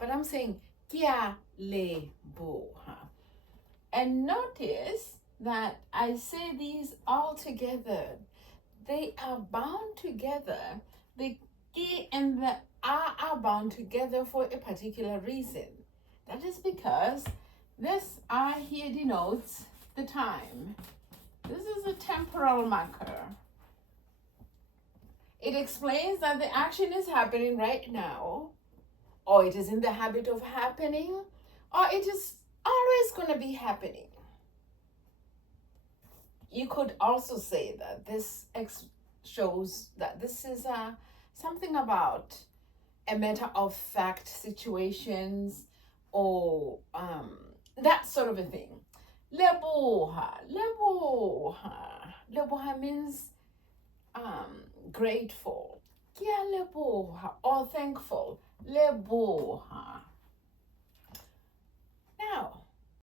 but I'm saying kia leboha. And notice that I say these all together. They are bound together. The ki and the are bound together for a particular reason. That is because this I here denotes the time. This is a temporal marker. It explains that the action is happening right now, or it is in the habit of happening, or it is always going to be happening. You could also say that this shows that this is something about a matter of fact situations, or that sort of a thing. Leboha means grateful. Kia leboha, or thankful. Leboha.